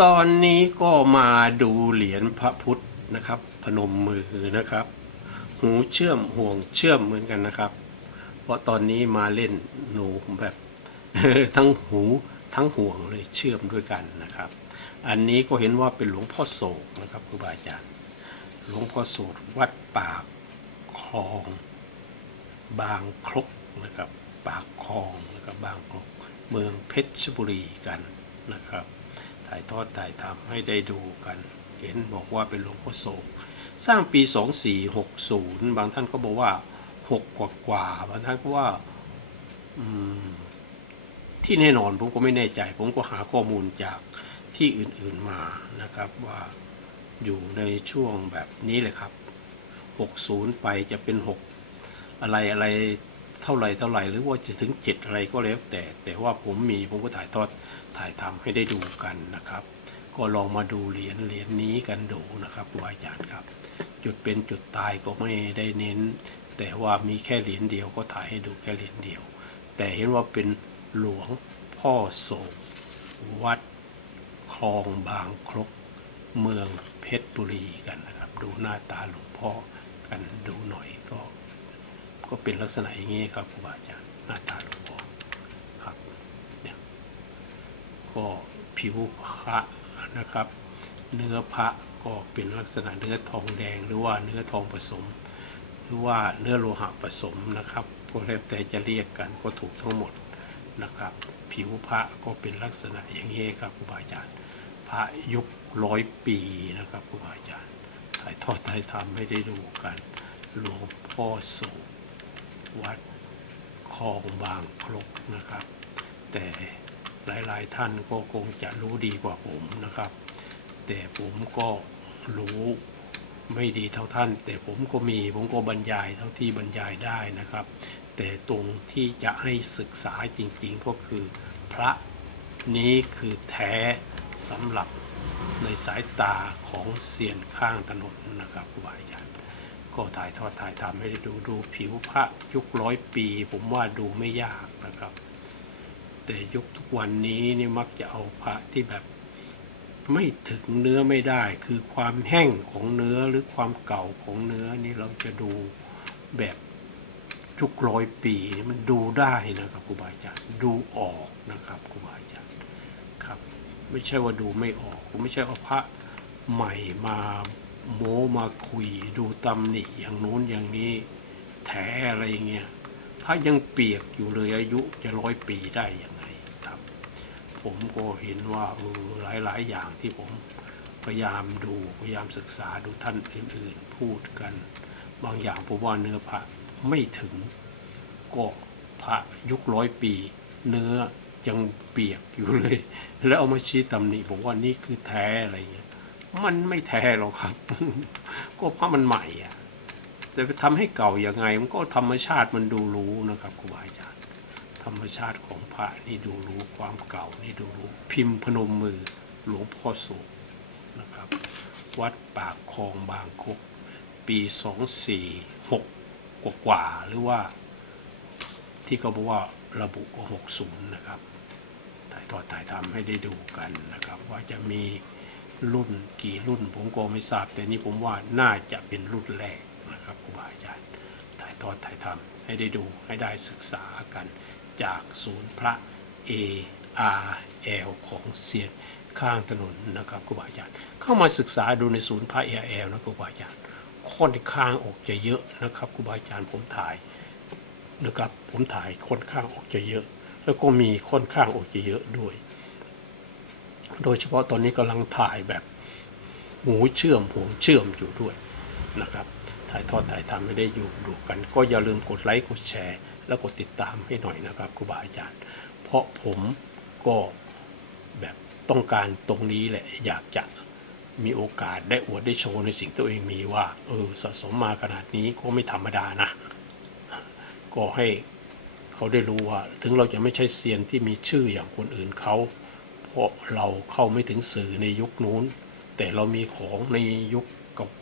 ตอนนี้ก็มาดูเหรียญพระพุทธนะครับ พนมมือนะครับ หูเชื่อมห่วงเชื่อมเหมือนกันนะครับ เพราะตอนนี้มาเล่นหนูแบบทั้งหูทั้งห่วงเลยเชื่อมด้วยกันนะครับ อันนี้ก็เห็นว่าเป็นหลวงพ่อโศกนะครับครูบาอาจารย์ หลวงพ่อโสดวัดปากคลอง บางครกนะครับ ปากคลองนะครับบางครกเมืองเพชรบุรีกันนะครับายทอดถ่ายทำให้ได้ดูกัน เห็นบอกว่าเป็นหลวงพ่อโศก สร้างปี 2460 บางท่านก็บอกว่า 6 กว่ากว่าบางท่านก็ว่าที่แน่นอนผมก็ไม่แน่ใจ ผมก็หาข้อมูลจากที่อื่นๆมานะครับว่าอยู่ในช่วงแบบนี้เลยครับ 60 ไปจะเป็น 6 อะไรอะไร เท่าไหรเท่าไหรหรือว่าจะถึง7อะไรก็แล้วแต่ แต่ว่าผมมีผมก็ถ่ายทอดถ่ายทำให้ได้ดูกันนะครับ ก็ลองมาดูเหรียญเหรียญนี้กันดูนะครับครูอาจารย์ครับ จุดเป็นจุดตายก็ไม่ได้เน้น แต่ว่ามีแค่เหรียญเดียวก็ถ่ายให้ดูแค่เหรียญเดียว แต่เห็นว่าเป็นหลวงพ่อโศกวัดคลองบางครกเมืองเพชรบุรีกันนะครับ ดูหน้าตาหลวงพ่อกันดูหน่อยก็ ก็เป็นลักษณะอย่างนี้ครับครูบาอาจารย์หน้าตาหลวงพ่อครับเนี่ยก็ผิวพระนะครับ เนื้อพระก็เป็นลักษณะเนื้อทองแดงหรือว่าเนื้อทองผสม หรือว่าเนื้อโลหะผสมนะครับก็แล้วแต่จะเรียกกันก็ถูกทั้งหมดนะครับ ผิวพระก็เป็นลักษณะอย่างนี้ครับครูบาอาจารย์ พระยุคร้อยปีนะครับครูบาอาจารย์ถ่ายทอดถ่ายทำให้ได้ดูกันหลวงพ่อโส วัดคลองบางครกนะครับ แต่หลายๆท่านก็คงจะรู้ดีกว่าผมนะครับ แต่ผมก็รู้ไม่ดีเท่าท่าน แต่ผมก็มีผมก็บรรยายเท่าที่บรรยายได้นะครับ แต่ตรงที่จะให้ศึกษาจริงๆก็คือ พระนี้คือแท้สำหรับในสายตาของเซียนข้างถนนนะครับครูบาอาจารย์ ก็ถ่ายทอดถ่ายทำให้ได้ดูดูผิวพระยุคร้อยปี ผมว่าดูไม่ยากนะครับ แต่ยุคทุกวันนี้นี่มักจะเอาพระที่แบบไม่ถึงเนื้อไม่ได้ คือความแห้งของเนื้อหรือความเก่าของเนื้อนี่เราจะดูแบบยุคร้อยปีนี่มันดูได้นะครับครูบาอาจารย์ดูออกนะครับครูบาอาจารย์ครับ ไม่ใช่ว่าดูไม่ออกไม่ใช่เอาพระใหม่มา โมมาคุยดูตำหนิอย่างนู้นอย่างนี้แถอะไรเงี้ยพระยังเปียกอยู่เลยอายุจะร้อยปีได้ยังไงครับ ผมก็เห็นว่าเออหลาย ๆ อย่างที่ผมพยายามดูพยายามศึกษาดูท่านอื่น ๆ พูดกัน บางอย่างผมว่าเนื้อพระไม่ถึงก็พระยุคร้อยปี เนื้อยังเปียกอยู่เลย แล้วเอามาชี้ตำหนิบอกว่านี่คือแท้อะไรเงี้ย มันไม่แท้หรอกครับ ก็เพราะมันใหม่อะแต่ไปทำให้เก่ายังไง มันก็ธรรมชาติมันดูรู้นะครับครูบาอาจารย์ธรรมชาติของพระนี่ดูรู้ความเก่านี่ดูรู้ พิมพ์พนมมือหลวงพ่อโสกนะครับ วัดปากคลองบางคกปีสองสี่หกกว่าๆหรือว่า ที่เขาบอกว่าระบุก็หกศูนย์นะครับถ่ายทอดถ่ายทำให้ได้ดูกันนะครับ ว่าจะมี รุ่นกี่รุ่น ผมก็ไม่ทราบ แต่นี่ผมว่าน่าจะเป็นรุ่นแรกนะครับครูบาอาจารย์ถ่ายทอดถ่ายทำให้ได้ดูให้ได้ศึกษากันจากศูนย์พระ A R L ของเซียนข้างถนนนะครับครูบาอาจารย์ เข้ามาศึกษาดูในศูนย์พระ A R L นะครูบาอาจารย์ค่อนข้างออกจะเยอะนะครับครูบาอาจารย์ผมถ่ายนะครับผมถ่ายค่อนข้างออกจะเยอะ แล้วก็มีค่อนข้างออกจะเยอะด้วย โดยเฉพาะตอนนี้กำลังถ่ายแบบหูเชื่อมหูเชื่อมอยู่ด้วยนะครับถ่ายทอดถ่ายทำให้ได้อยู่ดูกัน ก็อย่าลืมกดไลค์กดแชร์ แล้วกดติดตามให้หน่อยนะครับครูบาอาจารย์ เพราะผมก็แบบต้องการตรงนี้แหละอยากจะมีโอกาสได้อวดได้โชว์ในสิ่งตัวเองมีว่าเออสะสมมาขนาดนี้ก็ไม่ธรรมดานะ ก็ให้เขาได้รู้ว่า ถึงเราจะไม่ใช่เซียนที่มีชื่ออย่างคนอื่นเขา เพราะเราเข้าไม่ถึงสื่อในยุคนู้น แต่เรามีของในยุค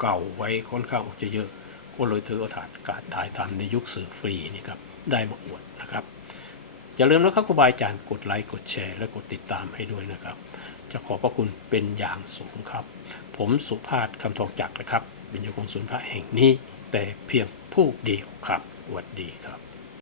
เก่าๆไว้ค่อนข้างจะเยอะ ก็เลยเธอก็ถ่ายการถ่ายทำในยุคสื่อฟรีนี่ครับได้มาอวดนะครับอย่าลืมนะครับครูบาอาจารย์กดไลค์กดแชร์และกดติดตามให้ด้วยนะครับ จะขอบพระคุณเป็นอย่างสูงครับ ผมสุภาพคำทองจักรนะครับเป็นเจ้าของศูนย์พระแห่งนี้ แต่เพียงผู้เดียวครับสวัสดีครับ